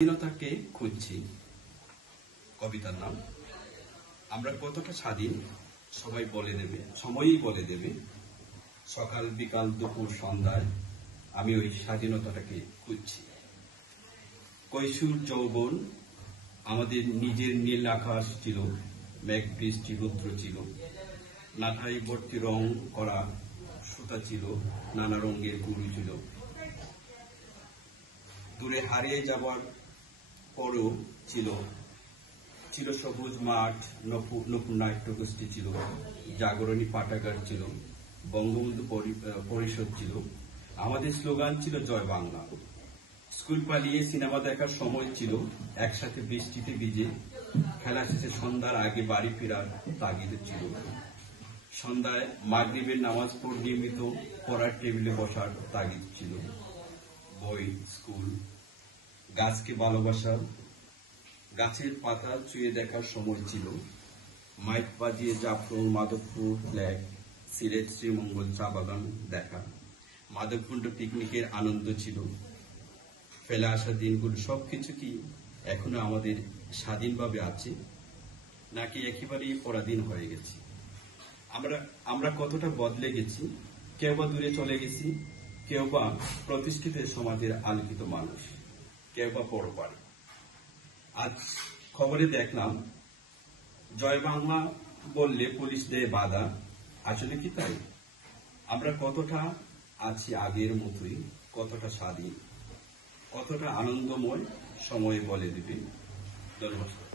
স্বাধীনতাকে খুঁজছি কবিতার নাম। আমরা কতটা স্বাধীন সবাই বলে দেবে, সময়ই বলে দেবে। সকাল বিকাল দুপুর সন্ধ্যায় আমি ওই স্বাধীনতাটাকে খুঁজছি। কৈশোর যৌবন আমাদের নিজের নীল আকাশ ছিল, মেঘ বৃষ্টি রুদ্র ছিল, নাথায় ভর্তি রং করা সুতা ছিল, নানা রঙের গুরু ছিল। দূরে হারিয়ে যাবার পরও ছিল সবুজ মাঠ, নকুল নাট্যগোষ্ঠী ছিল, জাগরণী পাঠাগার ছিল, বঙ্গবন্ধু পরিষদ ছিল। আমাদের স্লোগান ছিল জয় বাংলা। স্কুল পালিয়ে সিনেমা দেখার সময় ছিল, একসাথে বৃষ্টিতে ভিজে খেলা শেষে সন্ধ্যার আগে বাড়ি ফেরার তাগিদ ছিল। সন্ধ্যায় মাগরিবের নামাজ পড়ে নিয়মিত পড়ার টেবিলে বসার তাগিদ ছিল। বই, স্কুল, গাছকে ভালোবাসা, গাছের পাতা চুয়ে দেখার সময় ছিল। মাইক বাজিয়ে জাফর, মাধবপুর ফ্ল্যাগ, সিলেট শ্রীমঙ্গল চা বাগান দেখা, মাধবকুণ্ড পিকনিকের আনন্দ ছিল। ফেলে আসা দিনগুলো সবকিছু কি এখনো আমাদের স্বাধীনভাবে আছে, নাকি একেবারেই পরাধীন হয়ে গেছি? আমরা কতটা বদলে গেছি? কেউ বা দূরে চলে গেছি, কেউ বা প্রতিষ্ঠিত সমাজের আলোকিত মানুষ, কেউ বা পরপারে। আজ খবরে দেখলাম জয় বাংলা বললে পুলিশ দেয় বাধা। আসলে কি তাই? আমরা কতটা আছি আগের মতোই, কতটা স্বাধীন, কতটা আনন্দময়, সময় বলে দিবে। ধন্যবাদ।